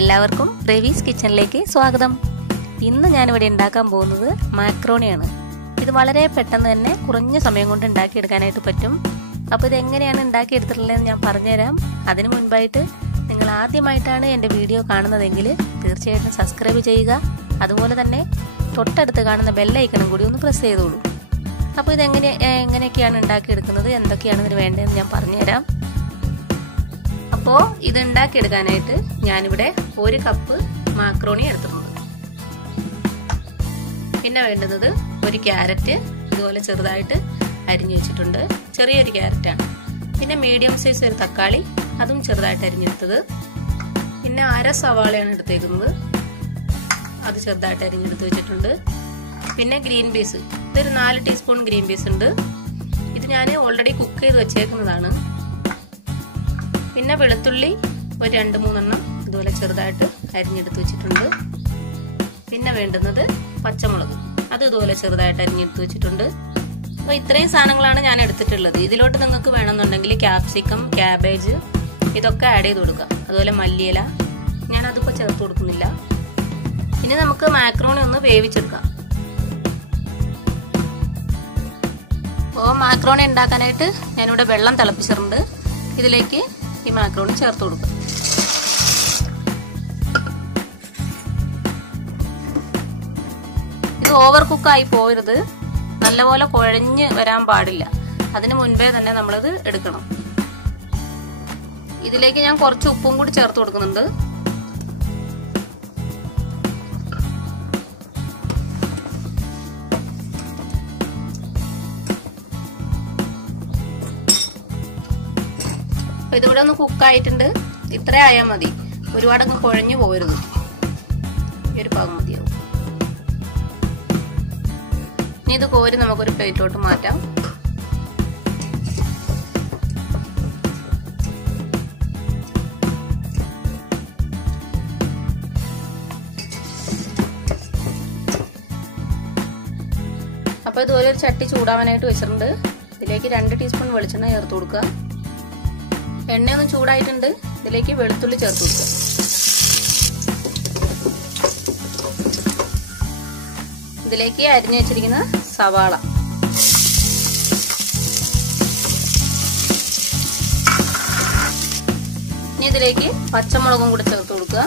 എല്ലാവർക്കും റവീസ് കിച്ചണിലേക്ക് സ്വാഗതം. ഇന്ന് ഞാനിവിടെ ഉണ്ടാക്കാൻ പോകുന്നത് മാക്രോണിയാണ്. ഇത് വളരെ പെട്ടെന്ന് തന്നെ കുറഞ്ഞ സമയം കൊണ്ട് ഉണ്ടാക്കിയെടുക്കാനായിട്ട് പറ്റും. അപ്പോൾ ഇതെങ്ങനെയാണ് ഉണ്ടാക്കിയെടുത്തിട്ടുള്ളതെന്ന് ഞാൻ പറഞ്ഞുതരാം. അതിനു മുൻപായിട്ട് നിങ്ങൾ ആദ്യമായിട്ടാണ് എൻ്റെ വീഡിയോ കാണുന്നതെങ്കിൽ തീർച്ചയായിട്ടും സബ്സ്ക്രൈബ് ചെയ്യുക. അതുപോലെ തന്നെ തൊട്ടടുത്ത് കാണുന്ന ബെല്ലൈക്കണും കൂടി ഒന്ന് പ്രസ് ചെയ്തോളൂ. അപ്പോൾ എങ്ങനെയൊക്കെയാണ് ഉണ്ടാക്കിയെടുക്കുന്നത്, എന്തൊക്കെയാണ് ഇതിന് വേണ്ടതെന്ന് ഞാൻ പറഞ്ഞുതരാം. അപ്പോൾ ഇത് ഉണ്ടാക്കിയെടുക്കാനായിട്ട് ഞാനിവിടെ 1 കപ്പ് മാക്രോണി എടുത്തിട്ടുണ്ട്. പിന്നെ വേണ്ടുന്നത് 1 ക്യാരറ്റ് ഇതുപോലെ ചെറുതായിട്ട് അരിഞ്ഞു വെച്ചിട്ടുണ്ട്. ചെറിയൊരു ക്യാരറ്റാണ്. പിന്നെ മീഡിയം സൈസ് ഒരു തക്കാളി, അതും ചെറുതായിട്ട് അരിഞ്ഞെടുത്തത്. പിന്നെ 1/2 സവാളയാണ് എടുത്തേക്കുന്നത്, അത് ചെറുതായിട്ട് അരിഞ്ഞെടുത്ത് വെച്ചിട്ടുണ്ട്. പിന്നെ ഗ്രീൻ പീസ്, ഇതൊരു 4 ടീസ്പൂൺ ഗ്രീൻ പീസ് ഉണ്ട്. ഇത് ഞാൻ ഓൾറെഡി കുക്ക് ചെയ്ത് വെച്ചേക്കുന്നതാണ്. പിന്നെ വെളുത്തുള്ളി ഒരു 2-3 എണ്ണം ഇതുപോലെ ചെറുതായിട്ട് അരിഞ്ഞെടുത്ത് വെച്ചിട്ടുണ്ട്. പിന്നെ വേണ്ടുന്നത് പച്ചമുളക്, അത് ഇതുപോലെ ചെറുതായിട്ട് അരിഞ്ഞെടുത്ത് വെച്ചിട്ടുണ്ട്. അപ്പോൾ ഇത്രയും സാധനങ്ങളാണ് ഞാൻ എടുത്തിട്ടുള്ളത്. ഇതിലോട്ട് നിങ്ങൾക്ക് വേണമെന്നുണ്ടെങ്കിൽ ക്യാപ്സിക്കം, ക്യാബേജ് ഇതൊക്കെ ആഡ് ചെയ്ത് കൊടുക്കാം. അതുപോലെ മല്ലിയില, ഞാനതിപ്പോൾ ചേർത്ത് കൊടുക്കുന്നില്ല. ഇനി നമുക്ക് മാക്രോണി ഒന്ന് വേവിച്ചെടുക്കാം. അപ്പോൾ മാക്രോണി ഉണ്ടാക്കാനായിട്ട് ഞാനിവിടെ വെള്ളം തിളപ്പിച്ചിട്ടുണ്ട്. ഇതിലേക്ക് ഈ മാക്രോണി ചേർത്ത് കൊടുക്കുക. ഇത് ഓവർ കുക്കായി പോകരുത്, നല്ലപോലെ കുഴഞ്ഞ് വരാൻ പാടില്ല. അതിന് മുൻപേ തന്നെ നമ്മളിത് എടുക്കണം. ഇതിലേക്ക് ഞാൻ കുറച്ച് ഉപ്പും കൂടി ചേർത്ത് കൊടുക്കുന്നുണ്ട്. ഇതിവിടെ ഒന്ന് കുക്കായിട്ടുണ്ട്. ഇത്ര ആയാൽ മതി, ഒരുപാടങ്ങ് കുഴഞ്ഞു പോകരുത്. ഈ ഒരു പാകം മതിയാവും. ഇനി ഇത് കോരി നമുക്കൊരു പ്ലേറ്റിലോട്ട് മാറ്റാം. അപ്പൊ ഇതുപോലെ ഒരു ചട്ടി ചൂടാവാനായിട്ട് വെച്ചിട്ടുണ്ട്. ഇതിലേക്ക് 2 ടീസ്പൂൺ വെളിച്ചെണ്ണ ചേർത്ത് കൊടുക്കുക. എണ്ണയൊന്നും ചൂടായിട്ടുണ്ട്. ഇതിലേക്ക് വെളുത്തുള്ളി ചേർത്ത് കൊടുക്കുക. ഇതിലേക്ക് അരിഞ്ഞു വെച്ചിരിക്കുന്ന സവാള, ഇനി ഇതിലേക്ക് പച്ചമുളകും കൂടെ ചേർത്ത് കൊടുക്കുക.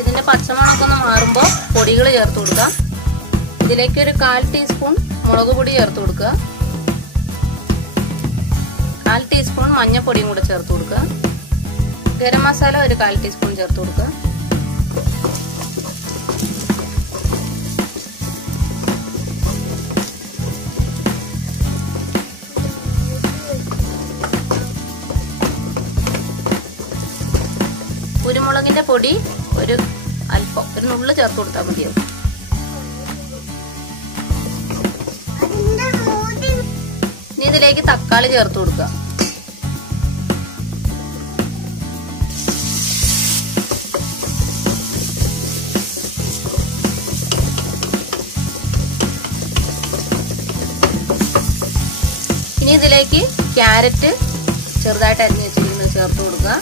ഇതിന്റെ പച്ചമുളകൊക്കെ ഒന്ന് മാറുമ്പോൾ പൊടികൾ ചേർത്ത് കൊടുക്കാം. ഇതിലേക്ക് ഒരു 1/4 ടീസ്പൂൺ മുളക് പൊടി ചേർത്ത് കൊടുക്കുക. 1/4 ടീസ്പൂൺ മഞ്ഞൾപ്പൊടിയും കൂടെ ചേർത്ത് കൊടുക്കുക. ഗരം മസാല ഒരു 1/4 ടീസ്പൂൺ ചേർത്ത് കൊടുക്കുക. കുരുമുളകിന്റെ പൊടി ഒരു നുള്ള് ചേർത്ത് കൊടുത്താൽ മതിയാവും. ഇനി ഇതിലേക്ക് തക്കാളി ചേർത്ത് കൊടുക്കുക. ഇനി ഇതിലേക്ക് ക്യാരറ്റ് ചെറുതായിട്ട് അരിഞ്ഞു വെച്ചിരിക്കുന്നത് ചേർത്ത് കൊടുക്കുക.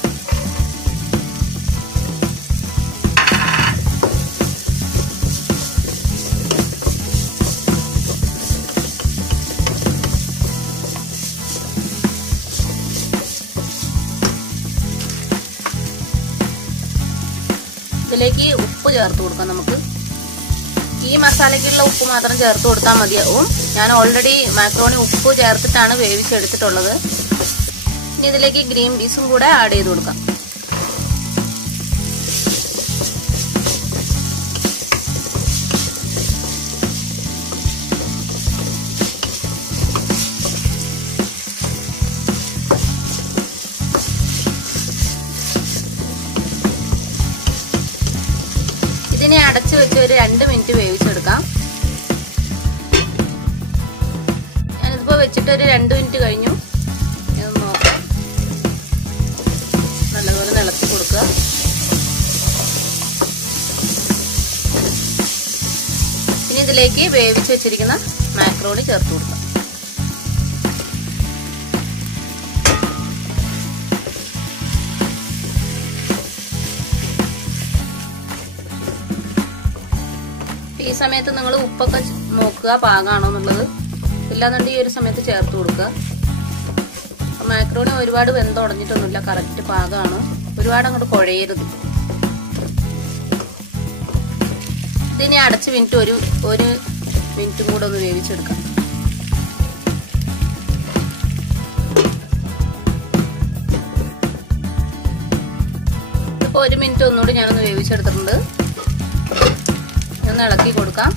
ഇതിലേക്ക് ഉപ്പ് ചേർത്ത് കൊടുക്കാം. നമുക്ക് ഈ മസാലയ്ക്കുള്ള ഉപ്പ് മാത്രം ചേർത്ത് കൊടുത്താൽ മതിയാവും. ഞാൻ ഓൾറെഡി മാക്രോണി ഉപ്പ് ചേർത്തിട്ടാണ് വേവിച്ചെടുത്തിട്ടുള്ളത്. ഇനി ഇതിലേക്ക് ഗ്രീൻ പീസും കൂടെ ആഡ് ചെയ്ത് കൊടുക്കാം. ഇതിനെ അടച്ചു വെച്ച് ഒരു 2 മിനിറ്റ് വേവിച്ചെടുക്കാം. ഞാനിതിപ്പോ വെച്ചിട്ട് ഒരു 2 മിനിറ്റ് കഴിഞ്ഞു. നോക്കാം, നല്ലപോലെ ഇളക്കി കൊടുക്കുക. ഇനി ഇതിലേക്ക് വേവിച്ച് വെച്ചിരിക്കുന്ന മാക്രോണി ചേർത്ത് കൊടുക്കാം. ഈ സമയത്ത് നിങ്ങൾ ഉപ്പൊക്കെ നോക്കുക പാകമാണോ എന്നുള്ളത്. ഇല്ലാന്നുണ്ടെങ്കിൽ ഈ ഒരു സമയത്ത് ചേർത്ത് കൊടുക്കുക. മാക്രോണി ഒരുപാട് വെന്തുടഞ്ഞിട്ടൊന്നുമില്ല, കറക്റ്റ് പാകമാണ്. ഒരുപാട് അങ്ങോട്ട് കുഴയരുത്. ഇതിനെ അടച്ച് ഒരു മിനിറ്റും കൂടെ ഒന്ന് വേവിച്ചെടുക്കാം. ഇപ്പോൾ 1 മിനിറ്റ് ഒന്നുകൂടി ഞാനൊന്ന് വേവിച്ചെടുത്തിട്ടുണ്ട്. ഒന്ന് ഇളക്കി കൊടുക്കാം.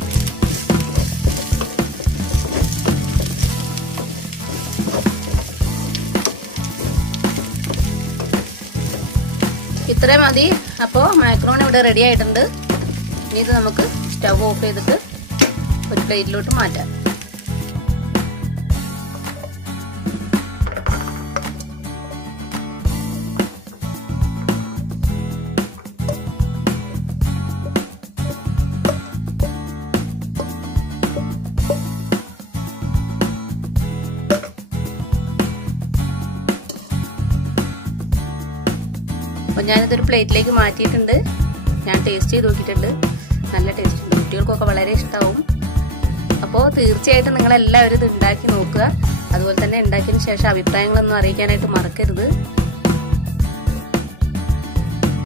ഇത്രയും മതി. അപ്പോൾ മാക്രോണി ഇവിടെ റെഡി ആയിട്ടുണ്ട്. ഇനി ഇത് നമുക്ക് സ്റ്റവ് ഓഫ് ചെയ്തിട്ട് ഒരു പ്ലേറ്റിലോട്ട് മാറ്റാം. അപ്പോൾ ഞാനിതൊരു പ്ലേറ്റിലേക്ക് മാറ്റിയിട്ടുണ്ട്. ഞാൻ ടേസ്റ്റ് ചെയ്ത് നോക്കിയിട്ടുണ്ട്. നല്ല ടേസ്റ്റ് ഉണ്ട്. കുട്ടികൾക്കൊക്കെ വളരെ ഇഷ്ടമാവും. അപ്പോൾ തീർച്ചയായിട്ടും നിങ്ങളെല്ലാവരും ഇത് ഉണ്ടാക്കി നോക്കുക. അതുപോലെ തന്നെ ഉണ്ടാക്കിയതിന് ശേഷം അഭിപ്രായങ്ങളൊന്നും അറിയിക്കാനായിട്ട് മറക്കരുത്.